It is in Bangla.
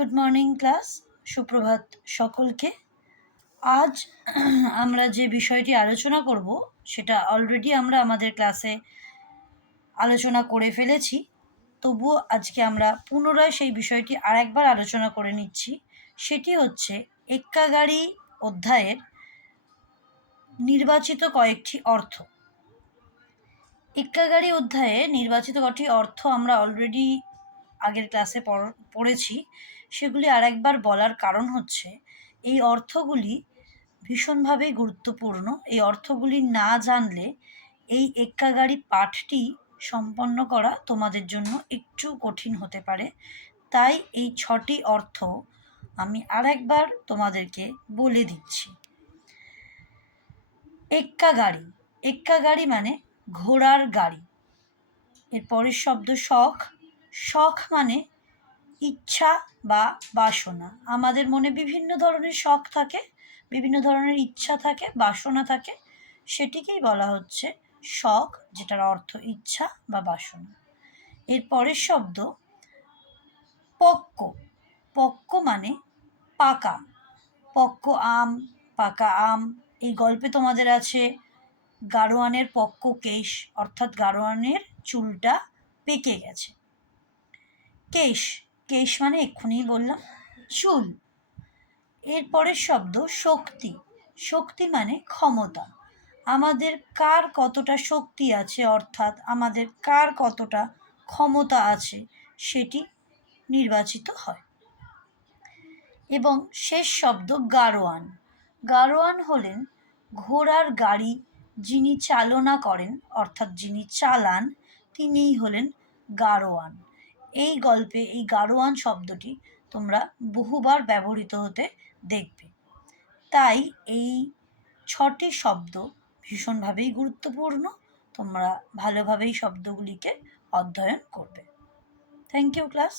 গুড মর্নিং ক্লাস, সুপ্রভাত সকলকে। আজ আমরা যে বিষয়টি আলোচনা করব সেটা অলরেডি আমরা আমাদের ক্লাসে আলোচনা করে ফেলেছি, তবুও আজকে আমরা পুনরায় সেই বিষয়টি আরেকবার আলোচনা করে নিচ্ছি। সেটি হচ্ছে এক্কাগাড়ি অধ্যায়ের নির্বাচিত কয়েকটি অর্থ। এক্কাগাড়ি অধ্যায়ে নির্বাচিত কয়েকটি অর্থ আমরা অলরেডি আগের ক্লাসে পড়েছি। সেগুলি আরেকবার বলার কারণ হচ্ছে এই অর্থগুলি ভীষণভাবে গুরুত্বপূর্ণ। এই অর্থগুলি না জানলে এই এক্কাগাড়ি পাঠটি সম্পন্ন করা তোমাদের জন্য একটু কঠিন হতে পারে। তাই এই 6টি অর্থ আমি আরেকবার তোমাদেরকে বলে দিচ্ছি। এক্কাগাড়ি, এক্কাগাড়ি মানে ঘোড়ার গাড়ি। এর পরের শব্দ শখ, শখ মানে ইচ্ছা বা বাসনা। আমাদের মনে বিভিন্ন ধরনের শখ থাকে, বিভিন্ন ধরনের ইচ্ছা থাকে, বাসনা থাকে, সেটিকেই বলা হচ্ছে শখ, যেটার অর্থ ইচ্ছা বা বাসনা। এর পরের শব্দ পক্ক, পক্ক মানে পাকা। পক্ক আম, পাকা আম। এই গল্পে তোমাদের আছে গাড়োয়ানের পক্ক কেশ, অর্থাৎ গাড়োয়ানের চুলটা পেকে গেছে। কেশ, কেশ মানে এক্ষুনি বললাম চুল। এর পরের শব্দ শক্তি, শক্তি মানে ক্ষমতা। আমাদের কার কতটা শক্তি আছে, অর্থাৎ আমাদের কার কতটা ক্ষমতা আছে, সেটি নির্বাচিত হয়। এবং শেষ শব্দ গাড়োয়ান, গাড়োয়ান হলেন ঘোড়ার গাড়ি যিনি চালনা করেন, অর্থাৎ যিনি চালান, তিনিই হলেন গাড়োয়ান। এই গল্পে এই গাড়োয়ান শব্দটি তোমরা বহুবার ব্যবহৃত হতে দেখবে। তাই এই 6টি শব্দ ভীষণভাবেই গুরুত্বপূর্ণ। তোমরা ভালোভাবেই শব্দগুলিকে অধ্যয়ন করবে। Thank you class.